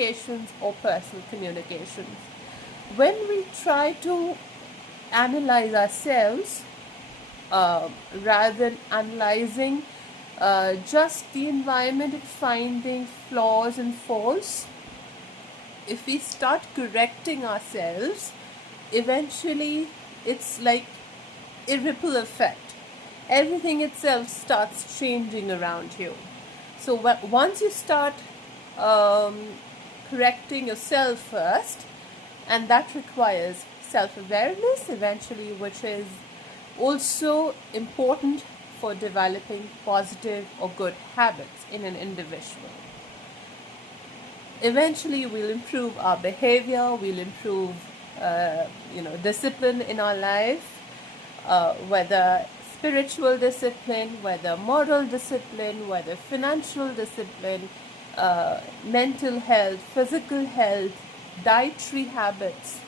communications or personal communications. When we try to analyze ourselves, rather than analyzing just the environment and finding flaws and faults, if we start correcting ourselves, eventually it's like a ripple effect. Everything itself starts changing around you. So once you start correcting yourself first, and that requires self-awareness eventually, which is also important for developing positive or good habits in an individual. Eventually we'll improve our behavior, we'll improve discipline in our life, whether spiritual discipline, whether moral discipline, whether financial discipline, mental health, physical health, dietary habits,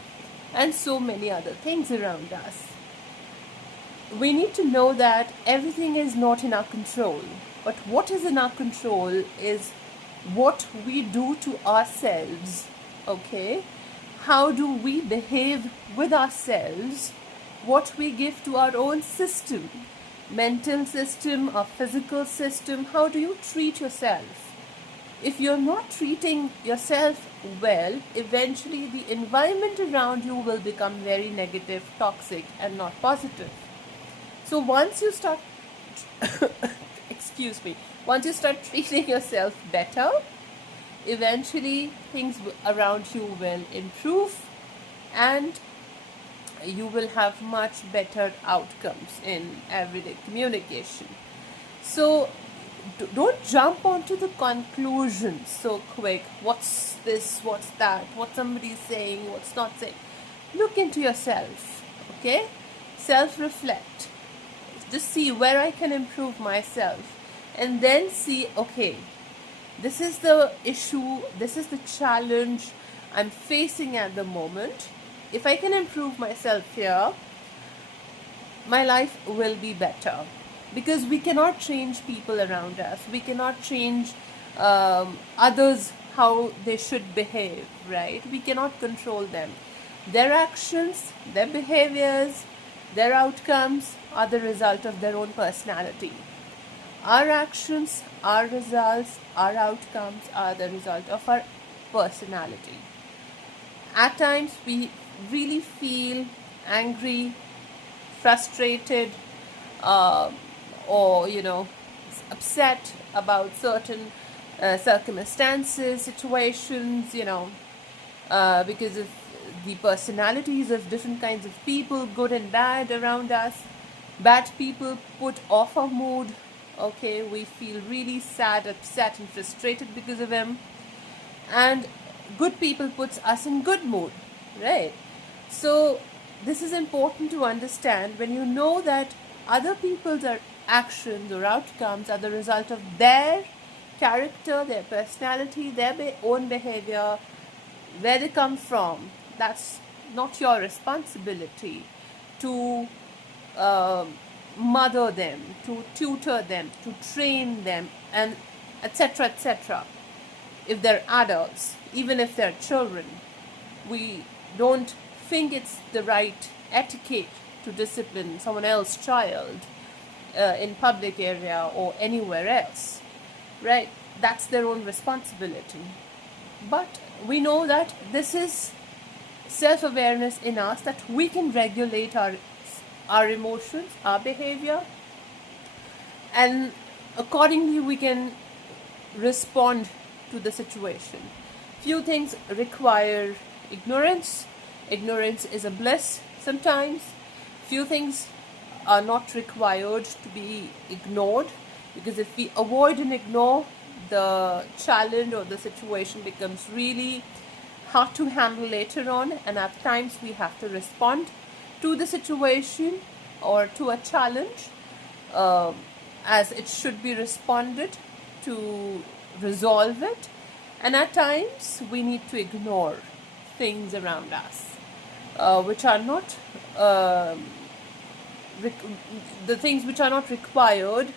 and so many other things around us. We need to know that everything is not in our control, but what is in our control is what we do to ourselves. Okay, how do we behave with ourselves, what we give to our own system, mental system, our physical system. How do you treat yourself? If you're not treating yourself well, eventually the environment around you will become very negative, toxic, and not positive. So once you start once you start treating yourself better, eventually things around you will improve, and you will have much better outcomes in everyday communication. So don't jump onto the conclusions so quick. What's this, what's that, what somebody's saying, what's not saying. Look into yourself, okay? Self-reflect. Just see where I can improve myself, and then see, okay, this is the issue, this is the challenge I'm facing at the moment. If I can improve myself here, my life will be better. Because we cannot change people around us. We cannot change others, how they should behave, right? We cannot control them. Their actions, their behaviors, their outcomes are the result of their own personality. Our actions, our results, our outcomes are the result of our personality. At times we really feel angry, frustrated, or upset about certain circumstances, situations, because of the personalities of different kinds of people, good and bad around us. Bad people put off our mood. Okay, we feel really sad, upset, and frustrated because of them. And good people puts us in good mood, right? So this is important to understand. When you know that other people's actions or outcomes are the result of their character, their personality, their own behavior, where they come from, that's not your responsibility to mother them, to tutor them, to train them, and etc. etc. If they're adults, even if they're children, we don't think it's the right etiquette to discipline someone else's child in public area or anywhere else, right? That's their own responsibility. But we know that this is self-awareness in us, that we can regulate our emotions, our behavior, and accordingly we can respond to the situation. Few things require ignorance. Ignorance is a bliss sometimes. Few things are not required to be ignored, because if we avoid and ignore, the challenge or the situation becomes really hard to handle later on, and at times we have to respond to the situation or to a challenge as it should be responded to resolve it, and at times we need to ignore things around us which are not the things which are not required